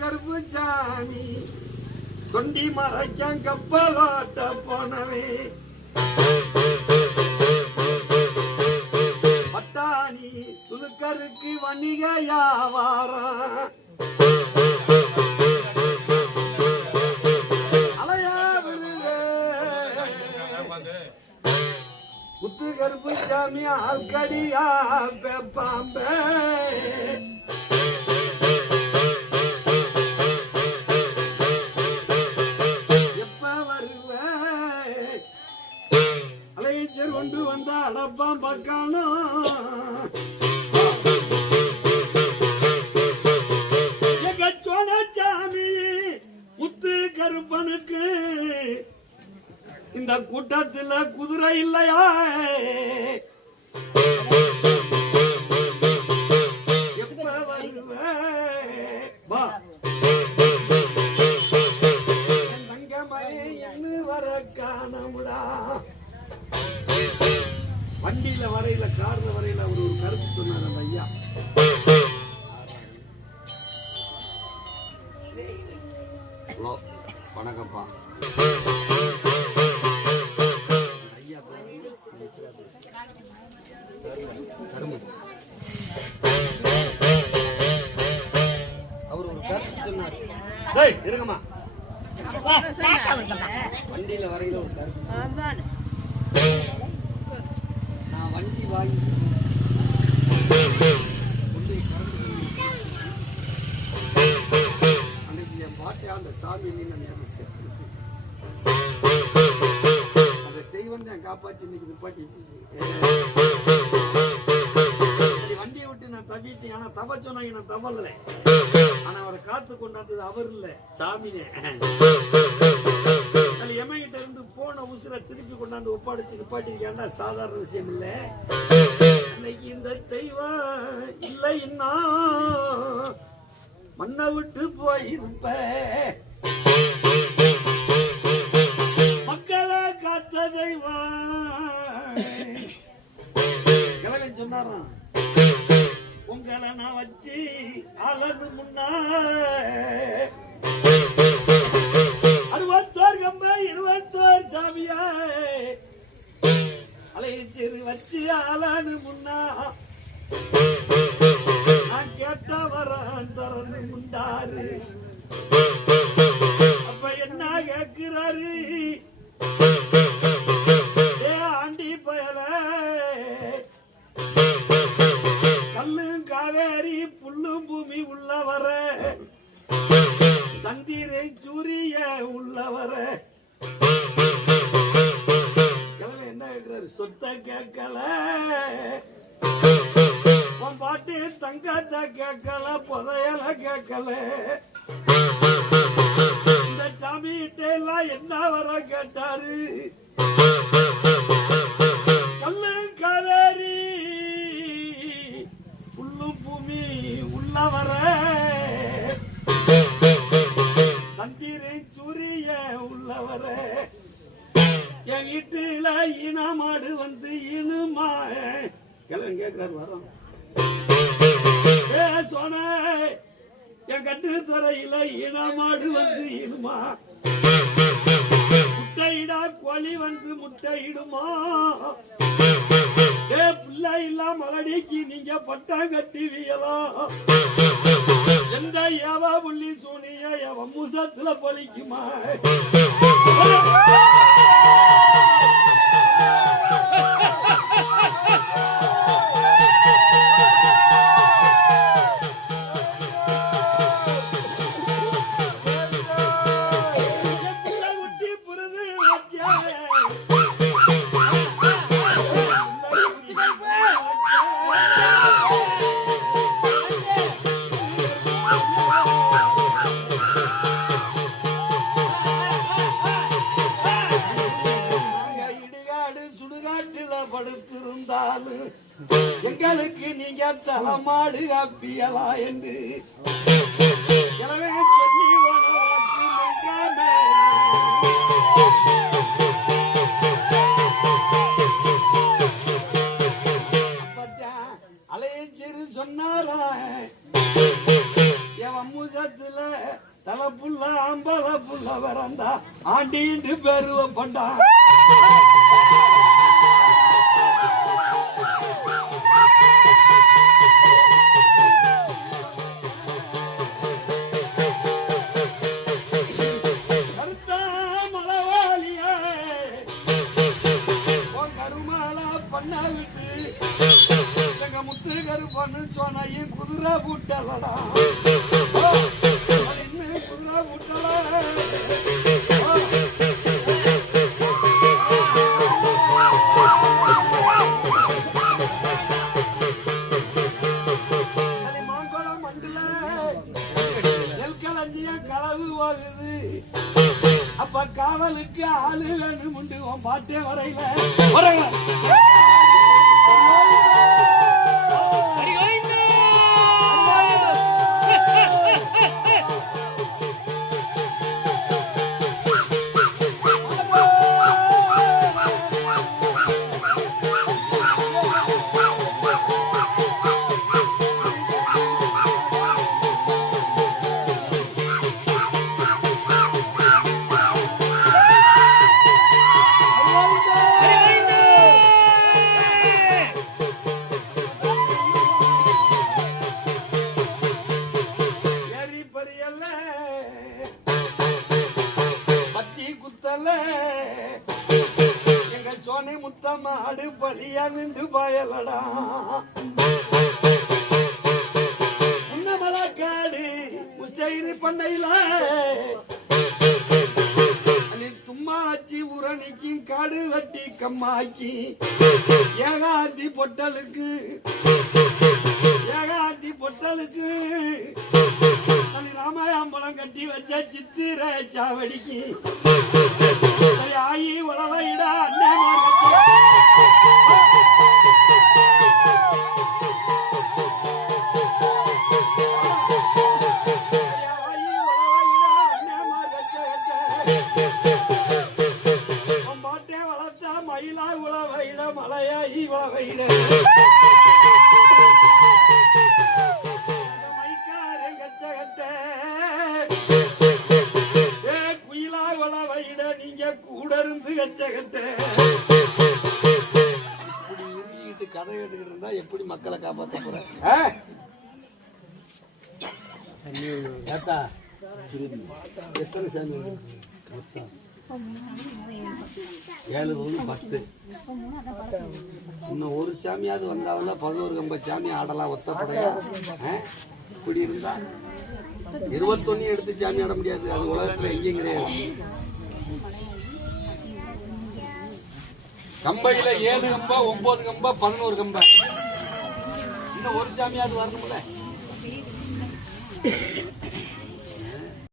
கருப்பு சாமி தொண்டி மறைக்கான் கப்பலோட்ட போனவே பட்டாணி துலுக்கருக்கு வணிக வியாபாரம் முத்து கருப்பு சாமி ஆல்கடியா பெப்பாம்பே எப்ப வருவ அலைச்சர் கொண்டு வந்த அடப்பாம் பக்கானோ எங்க சோன சாமி முத்து கருப்பனுக்கு இந்த கூட்டத்தில் குதிரை இல்லையா எப்ப வருவ தங்கமலை என்று வர காணமுடா வண்டியில வரையில கார்ல வரையில அவர் ஒரு கருத்து சொன்னார் அந்த ஐயா. ஹலோ வணக்கம்ப்பா. அவர் ஒரு கருத்து சொன்னார். இருங்கம்மா வண்டியில வரையில ஒரு கருத்து. நான் வண்டி வாங்கி அன்னைக்கு என் பாட்டை அந்த சாமி அந்த தெய்வம் தான் காப்பாற்றி இன்னைக்கு நிப்பாட்டி வண்டியை விட்டு நான் தவிட்டேன். ஆனா தவ சொன்னாங்க, நான் தவல்ல. ஆனா அவரை காத்து கொண்டாந்தது அவர் இல்ல, சாமினே. எமைகிட்ட இருந்து போன உசுரை திருப்பி கொண்டாந்து ஒப்பாடிச்சு நிப்பாட்டிருக்கா சாதாரண விஷயம் இல்ல. இன்னைக்கு இந்த தெய்வம் இல்லை இன்னும் மண்ணை விட்டு போயிருப்ப மக்களை காத்த தெய்வம் கிழவன் சொன்னாராம், உங்களை நான் வச்சு அலனு முன்னா 61 கம்ப 21 சாமியா அலைச்சிறு வச்சு அலனு முன்னா நான் கேட்ட வரான் தரன்னு முண்டாரு. அப்ப என்ன கேட்கிறாரு, ஏ ஆண்டி பயல கல்லும் காவேரி புல்லும் பூமி உள்ளவர சந்திரை சூரிய உள்ளவர என்ன கேட்கிறாரு, சொத்தை கேட்கல பாட்டு தங்கத்தை கேட்கல புதையல கேட்கல. இந்த சாமிகிட்ட எல்லாம் என்ன வர கேட்டாரு, கல்லு காவேரி புல்லும் பூமி உள்ளவர சந்திரை சூரிய உள்ளவர என் வீட்டுல இனமாடு வந்து இனுமா கிழவன் கேட்கிறாரு வரோம். சொன்ன என் கட்டு துறையில இனமாடு வந்து இடுமா, முட்டையிடா கோழி வந்து முட்டையிடுமா, பிள்ளை இல்லா மலடிக்கு நீங்க பட்டம் கட்டி வீயலாம், எந்த ஏவா புள்ளி சூனிய எவ முசத்துல பொலிக்குமா. எங்களுக்கு நீங்க தலைமாடு காப்பியலா என்று எனவே சொல்லி அலையச்சிறு சொன்னாரா என் அம்முசத்துல வரந்தா ஆண்டின்னு பெருவ பண்டா முத்து கருப்பன்னு சொன்ன குதிரை பூட்டலடா குதிரை பூட்டல மாங்குளம் மண்டுல நெல்கலஞ்சிய களவு போகுது அப்ப காவலுக்கு ஆளு வேணும் உண்டு உன் பாட்டே வரையில எங்க சோனை முத்தமாடு பலியா நின்று பயலடா உன்னமலக்காடு முஸ்தகிரி பண்ணையில தும்மாச்சி உரணிக்கு காடு வெட்டி கம்மாக்கி ஏகாந்தி பொட்டலுக்கு ராமாயம்பலம் கட்டி வச்ச சித்திர சாவடிக்கு ஆயி உழவையிடா பாட்டே வளர்த்தா மயிலா உழவையிட மலையாயி உழவையிட கதை கேட்டுக்கிட்டு இருந்தா எப்படி மக்களை காப்பாற்ற போற எத்தனை சாமி 7 10 இன்னும் ஒரு சாமியாவது வந்தாவில் 11 கம்ப சாமி ஆடலாம் ஒத்தப்படையா இப்படி இருந்தா 21 எடுத்து சாமி ஆட முடியாது அது உலகத்துல எங்கேயும் கிடையாது கம்பையில 7 கம்பா 9 கம்பா 11 கம்பா இன்னும் ஒரு சாமியாவது வரணும்ல